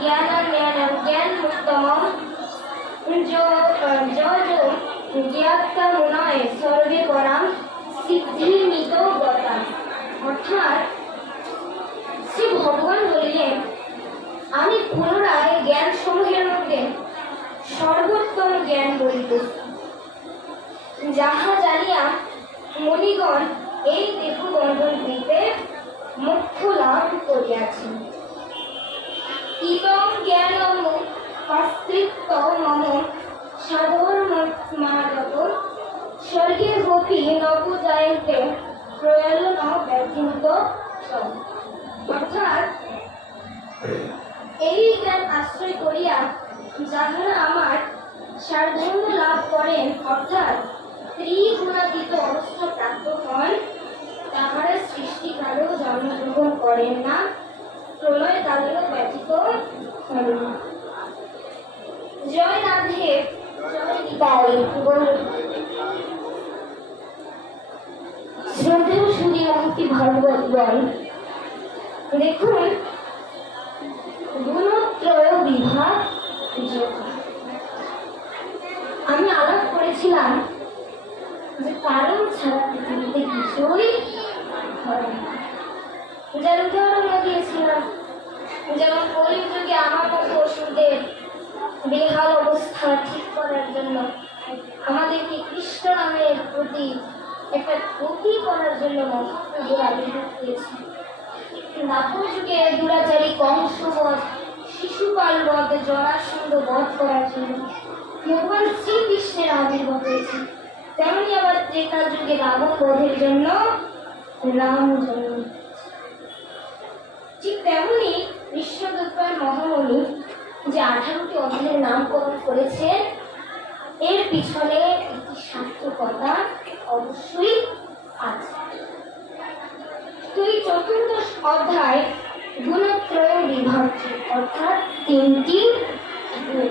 ज्ञानान्यनं ज्ञानमुत्तमं जो ज्ञात्वा मुनये सर्वे परां सिद्धिमितो गताम्। অর্থাৎ শ্রী ভগবান বললেন, আমি পুনরায় জ্ঞান সমূহের মধ্যে সর্বোত্তম জ্ঞান বলিতেছি, যাহা জানিয়া মুনিগণ এই দেহ বন্ধন হইতে মোক্ষ লাভ করিয়াছেন। ইদং জ্ঞানম আশ্রিত মম সাধর্মমাদত স্বর্গে গোপী নবজায়ন্তে প্রয়ালন ব্যথিত। অর্থাৎ এই জ্ঞান আশ্রয় করিয়া যাহারা আমার সাধর্ম লাভ করেন, অর্থাৎ ত্রিগুণাতীত অবস্থা প্রাপ্ত হন, তাহারা সৃষ্টিকালেও জন্মগ্রহণ করেন না, প্রলয় কালেও ব্যথিত হন না। জয় রাধে, জয় নিতাই গৌর। শ্রদ্ধেয় সুধী মহতি ভাগবতগণ, দেখুন গুণত্রয় বিভাগ যোগ। আমি আলাপ করেছিলাম যে কারণ ছাড়া পৃথিবীতে কিছুই হয় না। যার উদাহরণ দিয়েছিলাম, যেমন কলিযুগে আমার মতো ওষুধের বেহাল অবস্থা ঠিক করার জন্য আমাদেরকে কৃষ্ণ নামের প্রতি একটা গতি করার জন্য মহাপ্রভুর আবির্ভাব হয়েছে। দাপর যুগে দুরাচারী কংসবধ, শিশুপাল বধ, জরাসন্ধ বধ করার জন্য ভগবান শ্রীকৃষ্ণের আবির্ভাব হয়েছে। তেমনি আবার ত্রেতা যুগে রাবণ বধের জন্য রাম জন্ম। ঠিক তেমনি বিশ্বদূতপাল মহামণি যে 18টি অধ্যায়ের নামকরণ করেছেন, এর পিছনে একটি সার্থকতা অবশ্যই আছে। তো এই চতুর্দশ অধ্যায় গুণত্রয় বিভাগ, অর্থাৎ 3টি গুণ।